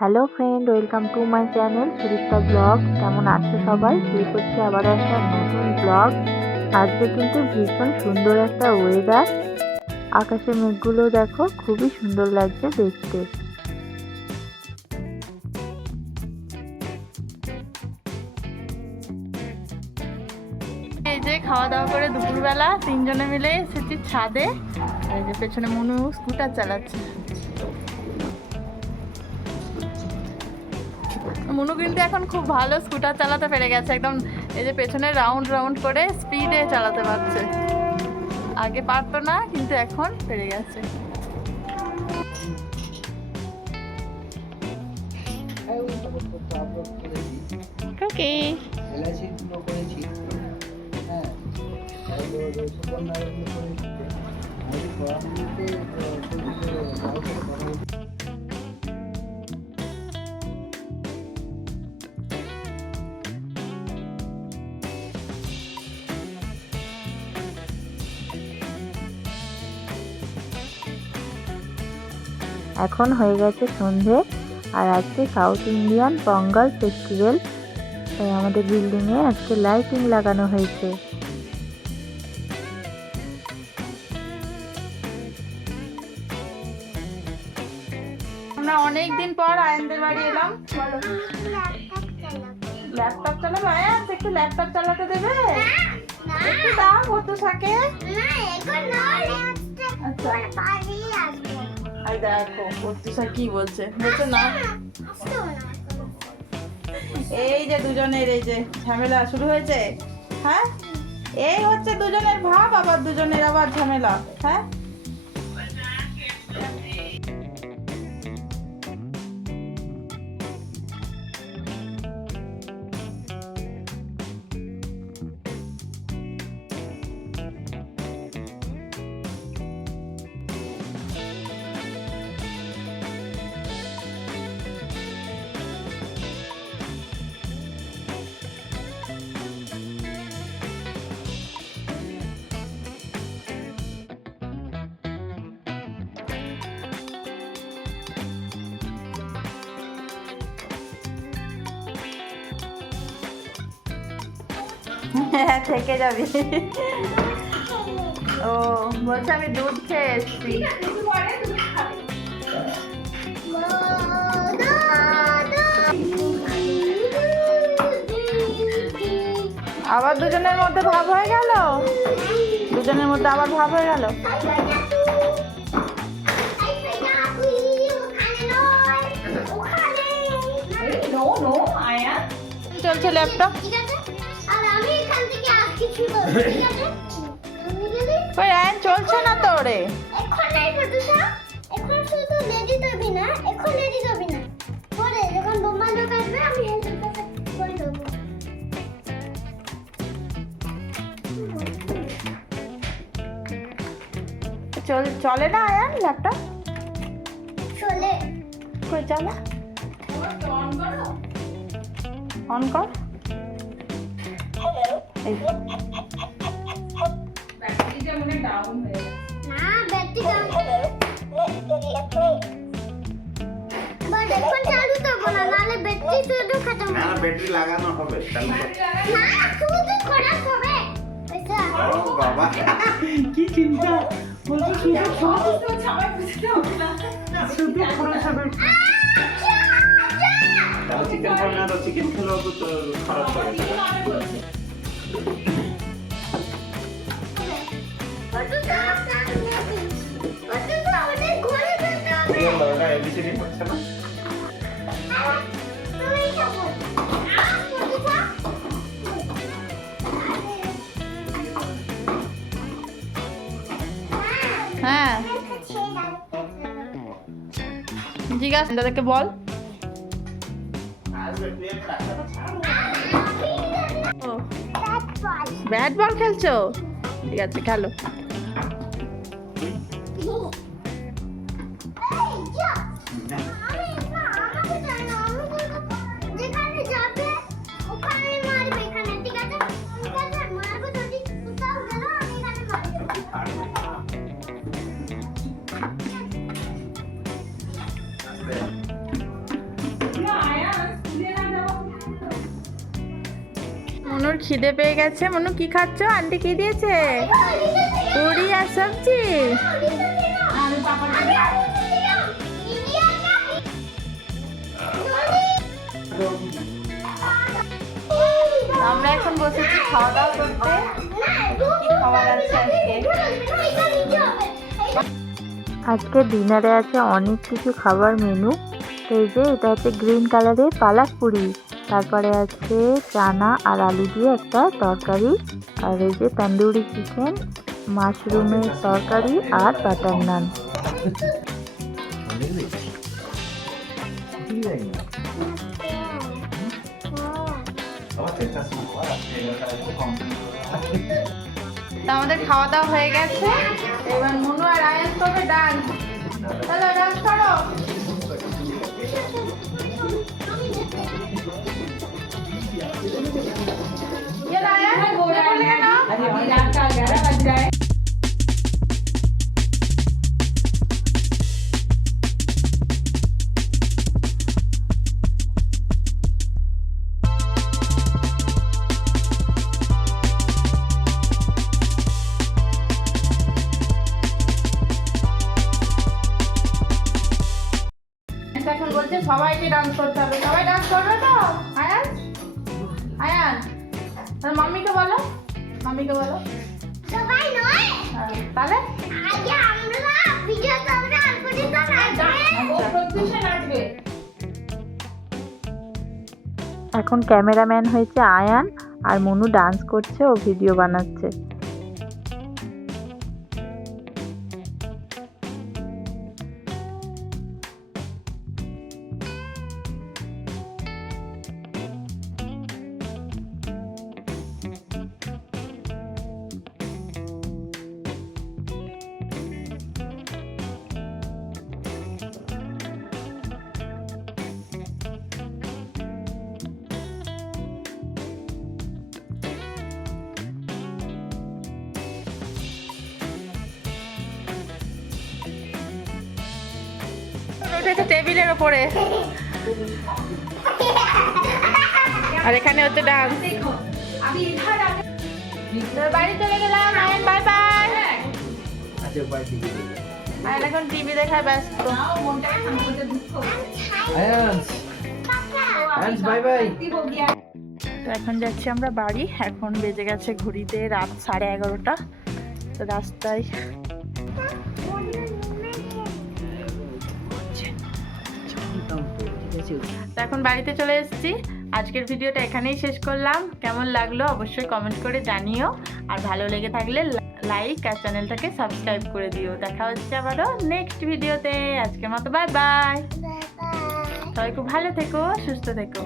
Hello friend, welcome to my channel Surita blog. কেমন আছো সবাই? শুরু করছি আবার একটা নতুন ব্লগ। আজকে কিন্তু ভীষণ সুন্দর একটা ওয়েদার। আকাশের মেঘগুলো দেখো, খুবই সুন্দর লাগছে দেখতে। এই যে খাওয়া দাওয়া করে দুপুরবেলা তিনজনে মিলে এসেছি ছাদে। এই যে পেছনে মনু স্কুটার চালাচ্ছে। মনু কিন্তু এখন খুব ভালো স্কুটার চালাতে পেরে গেছে, একদম এই যে পেছনে রাউন্ড রাউন্ড করে স্পিডে চালাতে পারছে। আগে পারতো না, কিন্তু এখন পেরে গেছে। ওকে এখন হয়ে গেছে সন্ধে, আর আজকে সাউথ ইন্ডিয়ান পঙ্গল ফেস্টিভ্যাল। তাই আমাদের বিল্ডিংয়ে আজকে লাইটিং লাগানো হয়েছে। আমরা অনেকদিন পর আয়ানদের বাড়ি এলাম। ল্যাপটপ চালাবো? আয়ান একটু ল্যাপটপ চালাতে দেবে? একটু দাও, কত থাকে। আর দেখো প্রত্যুষা কি বলছে, বলছে না। এই যে দুজনের এই যে ঝামেলা শুরু হয়েছে। হ্যাঁ, এই হচ্ছে দুজনের ভাব, আবার দুজনের আবার ঝামেলা। হ্যাঁ, থেকে যাবি। ও বলছে আমি দুধ খেয়ে এসছি। আবার দুজনের মধ্যে ভাব হয়ে গেল, দুজনের মধ্যে আবার ভাব হয়ে গেল। চলছে ল্যাপটপ। কই আয়ন চলছে না তো রে। চলে না আয়ান ল্যাপটপ? চলে। কই চালা, অন কর। ব্যাটারিটা মনে ডাউন হয়ে গেছে। না, ব্যাটারি ডাউন। বাট এখন চালু তো বলা, নালে ব্যাটারি শুধু খতম। না, ব্যাটারি লাগানো হবে, চালু কর। না, শুধু খারাপ হবে। আচ্ছা ও বাবা, কি চিন্তা বলছো? শুধু সব তো ছামাই বুঝতে হবে না, শুধু খারাপ হবে। চিকেন খাবে না তো চিকেন খেলেও তো খারাপ হবে। হ্যাঁ, জিজ্ঞাসা দাদাকে বল। ব্যাট বল খেলছো? ঠিক আছে, খেলো। খিদে পেয়ে গেছে। মনু কি খাচ্ছ? আন্টি কি দিয়েছে? পুরি আর সবজি। আমরা এখন বসেছি খাওয়া দাওয়া করতে। কি খাবার আছে আজকে ডিনারে আছে অনেক কিছু খাবার মেনু। তো এই যে এটা হচ্ছে গ্রিন কালারের পালাক পুরি, তারপরে আছে চানা আর আলু দিয়ে একটা তরকারি, আর এই যে তন্দুরি চিকেন, মাশরুমের তরকারি আর বাটার নান। তো আমাদের খাওয়া দাওয়া হয়ে গেছে। এবার মনু আর আয়ান করবে ডান্স। চলো ডান্স করো। ये लाया है बोले ना अरे रात का 11 बज रहा है। এখন বলছে সবাইকে ডান্স করতে হবে। সবাই ডান্স করবে তো? আয়ান আয়ান তোর মাম্মিকে বলো, মাম্মিকে বলো। সবাই নয় তাহলে আগে আমরা ভিডিও করব আর করে তো নাচবে। ও প্রত্যেকটা নাচবে। এখন ক্যামেরাম্যান হয়েছে আয়ান আর মনু ডান্স করছে, ও ভিডিও বানাচ্ছে। উঠেছে টেবিলের ওপরে, আর এখানে হচ্ছে ডান্স। বাড়ি চলে গেলাম। Ayaan bye bye. আয়ান এখন টিভি দেখায় ব্যস্ত। তো এখন যাচ্ছি আমরা বাড়ি। এখন বেজে গেছে ঘড়িতে রাত 11:30। তো রাস্তায় তো এখন বাড়িতে চলে এসেছি। আজকের ভিডিওটা এখানেই শেষ করলাম। কেমন লাগলো অবশ্যই কমেন্ট করে জানিও, আর ভালো লেগে থাকলে লাইক আর চ্যানেলটাকে সাবস্ক্রাইব করে দিও। দেখা হচ্ছে আবারও নেক্সট ভিডিওতে। আজকের মতো বাই বাই। সবাই খুব ভালো থেকো, সুস্থ থেকো।